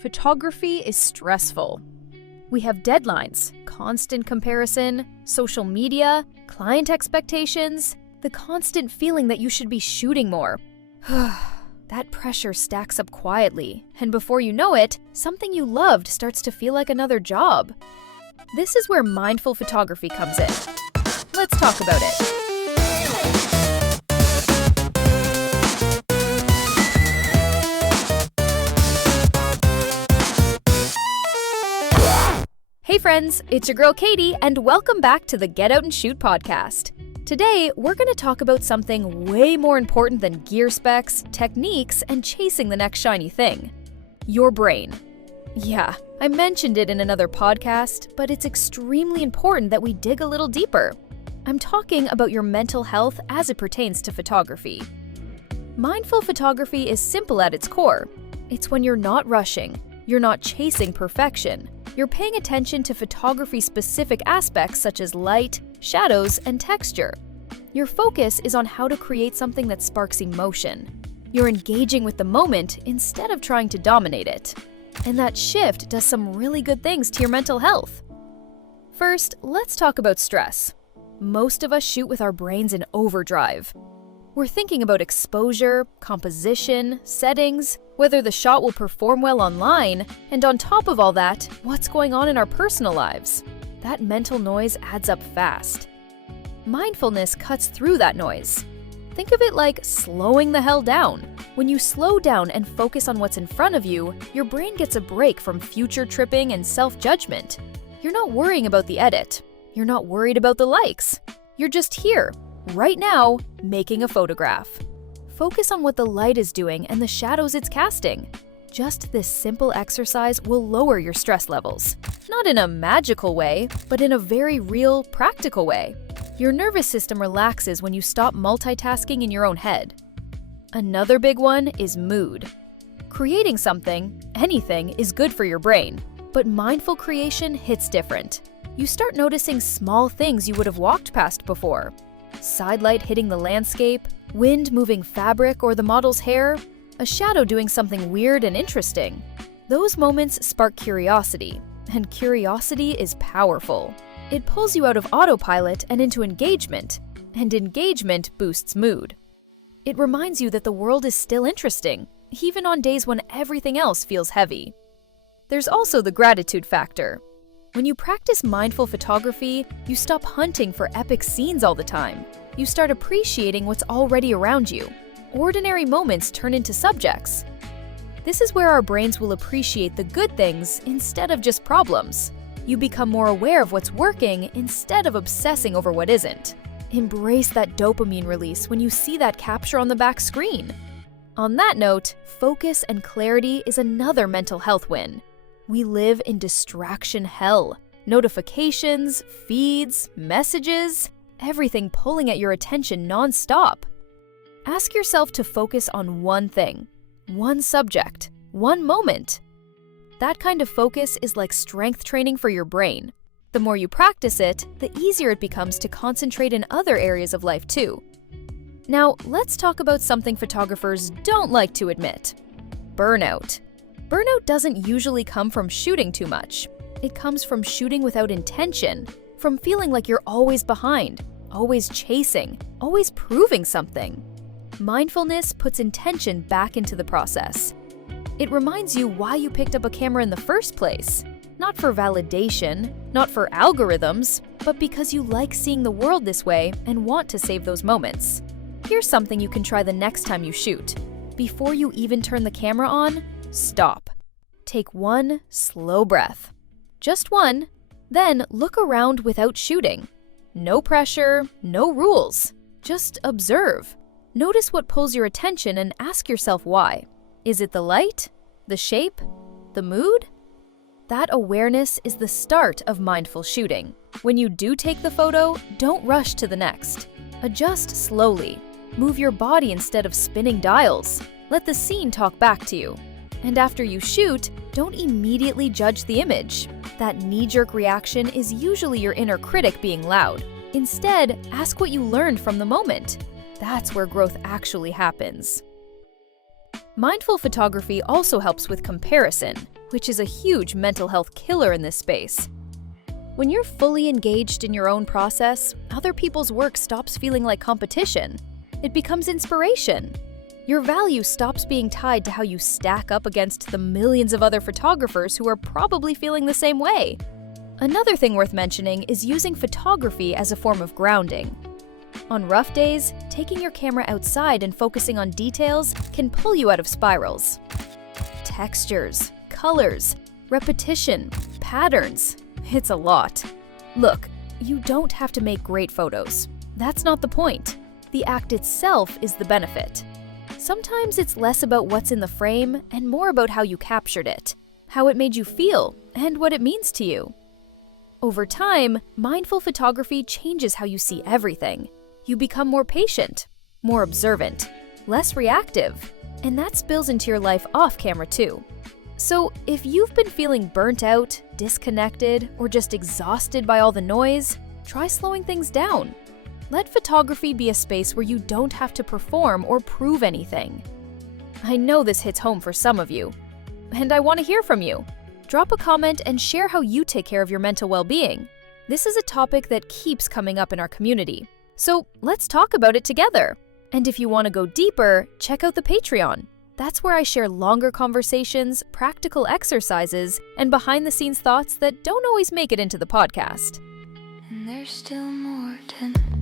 Photography is stressful. We have deadlines, constant comparison, social media, client expectations, the constant feeling that you should be shooting more. That pressure stacks up quietly, and before you know it, something you loved starts to feel like another job. This is where mindful photography comes in. Let's talk about it. Hey friends, it's your girl Katie, and welcome back to the Get Out and Shoot podcast. Today, we're going to talk about something way more important than gear specs, techniques, and chasing the next shiny thing. Your brain. Yeah, I mentioned it in another podcast, but it's extremely important that we dig a little deeper. I'm talking about your mental health as it pertains to photography. Mindful photography is simple at its core. It's when you're not rushing, you're not chasing perfection. You're paying attention to photography-specific aspects such as light, shadows, and texture. Your focus is on how to create something that sparks emotion. You're engaging with the moment instead of trying to dominate it. And that shift does some really good things to your mental health. First, let's talk about stress. Most of us shoot with our brains in overdrive. We're thinking about exposure, composition, settings, whether the shot will perform well online, and on top of all that, what's going on in our personal lives. That mental noise adds up fast. Mindfulness cuts through that noise. Think of it like slowing the hell down. When you slow down and focus on what's in front of you, your brain gets a break from future tripping and self-judgment. You're not worrying about the edit. You're not worried about the likes. You're just here, right now, making a photograph. Focus on what the light is doing and the shadows it's casting. Just this simple exercise will lower your stress levels. Not in a magical way, but in a very real, practical way. Your nervous system relaxes when you stop multitasking in your own head. Another big one is mood. Creating something, anything, is good for your brain, but mindful creation hits different. You start noticing small things you would have walked past before. Sidelight hitting the landscape, wind moving fabric or the model's hair, a shadow doing something weird and interesting. Those moments spark curiosity, and curiosity is powerful. It pulls you out of autopilot and into engagement, and engagement boosts mood. It reminds you that the world is still interesting, even on days when everything else feels heavy. There's also the gratitude factor. When you practice mindful photography, you stop hunting for epic scenes all the time. You start appreciating what's already around you. Ordinary moments turn into subjects. This is where our brains will appreciate the good things instead of just problems. You become more aware of what's working instead of obsessing over what isn't. Embrace that dopamine release when you see that capture on the back screen. On that note, focus and clarity is another mental health win. We live in distraction hell. Notifications, feeds, messages, everything pulling at your attention non-stop. Ask yourself to focus on one thing, one subject, one moment. That kind of focus is like strength training for your brain. The more you practice it, the easier it becomes to concentrate in other areas of life too. Now, let's talk about something photographers don't like to admit: burnout. Burnout doesn't usually come from shooting too much. It comes from shooting without intention, from feeling like you're always behind, always chasing, always proving something. Mindfulness puts intention back into the process. It reminds you why you picked up a camera in the first place. Not for validation, not for algorithms, but because you like seeing the world this way and want to save those moments. Here's something you can try the next time you shoot. Before you even turn the camera on, stop. Take one slow breath. Just one. Then look around without shooting. No pressure, no rules. Just observe. Notice what pulls your attention and ask yourself why. Is it the light? The shape? The mood? That awareness is the start of mindful shooting. When you do take the photo, don't rush to the next. Adjust slowly. Move your body instead of spinning dials. Let the scene talk back to you. And after you shoot, don't immediately judge the image. That knee-jerk reaction is usually your inner critic being loud. Instead, ask what you learned from the moment. That's where growth actually happens. Mindful photography also helps with comparison. which is a huge mental health killer in this space. When you're fully engaged in your own process, other people's work stops feeling like competition. It becomes inspiration. Your value stops being tied to how you stack up against the millions of other photographers who are probably feeling the same way. Another thing worth mentioning is using photography as a form of grounding. On rough days, taking your camera outside and focusing on details can pull you out of spirals. Textures, colors, repetition, patterns. It's a lot. Look, you don't have to make great photos. That's not the point. The act itself is the benefit. Sometimes it's less about what's in the frame and more about how you captured it, how it made you feel, and what it means to you. Over time, mindful photography changes how you see everything. You become more patient, more observant, less reactive, and that spills into your life off camera too. So if you've been feeling burnt out, disconnected, or just exhausted by all the noise, try slowing things down. Let photography be a space where you don't have to perform or prove anything. I know this hits home for some of you, and I want to hear from you. Drop a comment and share how you take care of your mental well-being. This is a topic that keeps coming up in our community, so let's talk about it together. And if you want to go deeper, check out the Patreon. That's where I share longer conversations, practical exercises, and behind-the-scenes thoughts that don't always make it into the podcast. And there's still more to know.